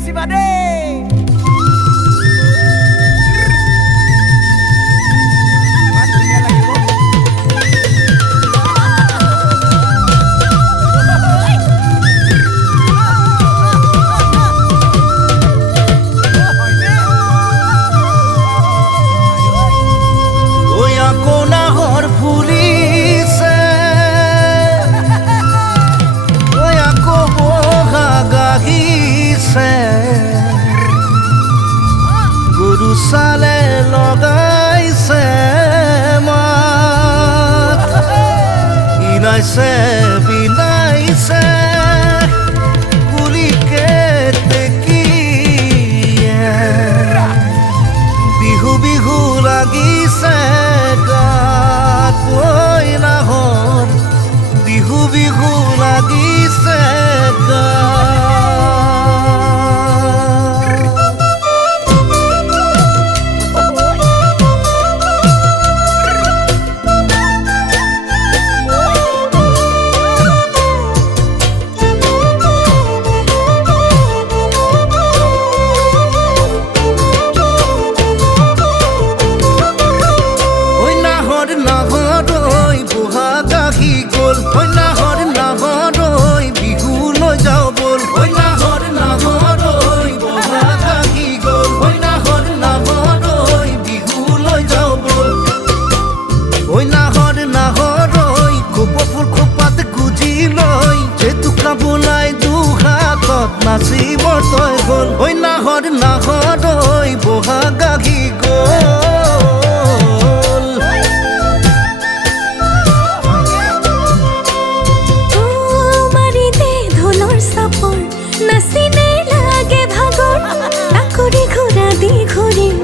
নাচিবা দেই গরু সালে লগাইছে মাত ইনাইছে বিনাইছে গুলিকে তেকিয়ে বিহু বিহু লাগিছে গাত ঐ নাহৰ বিহু বিহু লাগিছে গাত নাচিবৰ তই গ'ল ঐ নাহৰ নাহৰ ঐ বহাগাগি গ'ল মাৰিতে ঢোলৰ চাপৰ নাচিনে লাগে ভাগৰ তাকৰি ঘোৰা দি ঘূৰিম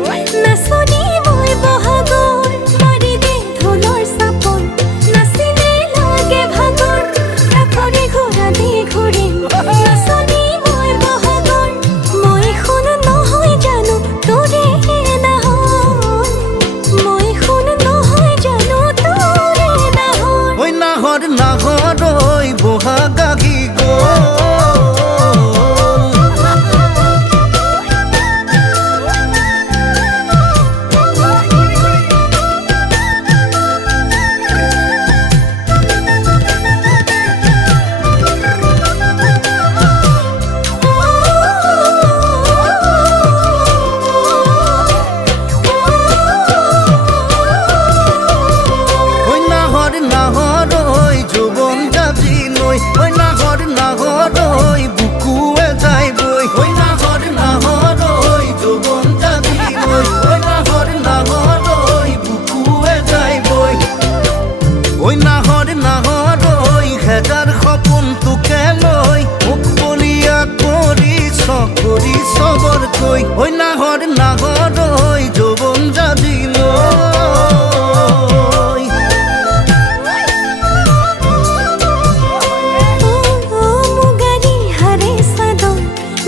নাচনি মই বহাগৰ মাৰিতে ঢোলৰ চাপৰ নাচিনে লাগে ভাগৰ তাকৰি ঘোৰা দি ঘূৰিম নাচনি নাহৰ ঐ বহাগাগি গ'ল ঐ নাহৰ নাহৰ ঐ যৌৱন যাদি লৈ মুগাৰী হাৰে চাদৰ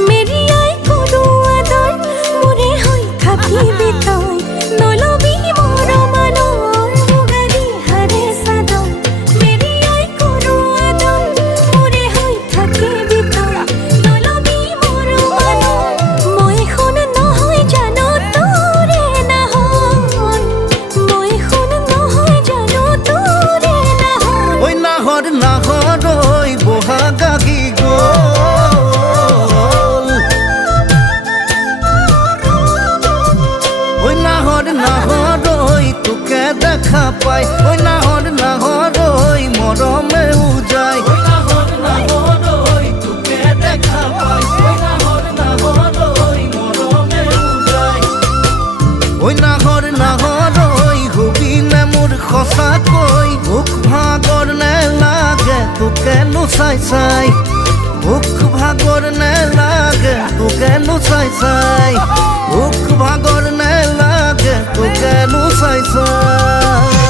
মেৰিয়াই কৰো আদৰ মোৰে হৈ থাকিবি তই নলবি মৰমানৰ মুগাৰী হাৰে চাদৰ মেৰিয়াই কৰো আদৰ মোৰে হৈ থাকিবি তই নলবি মৰমানৰ মই নাহৰ ঐ বহাগাগি গ'ল ঐ নাহৰ নাহৰ ঐ তোকে দেখা পাই ঐ নাহৰ নাহৰ ঐ মৰমে উজাই ঐ নাহৰ নাহৰ ঐ তোকে দেখা পাই ঐ নাহৰ নাহৰ ঐ মৰমে উজাই ঐ নাহৰ নাহৰ ঐ হবিনে মোৰ সঁচাকৈ মুখ ভাগৰ নে তোকে নুচাই চাই মুখ ভাগৰ নে লাগে তোকে নুচাই চাই মুখ ভাগৰ নে লাগে তোকে নুচাই চাই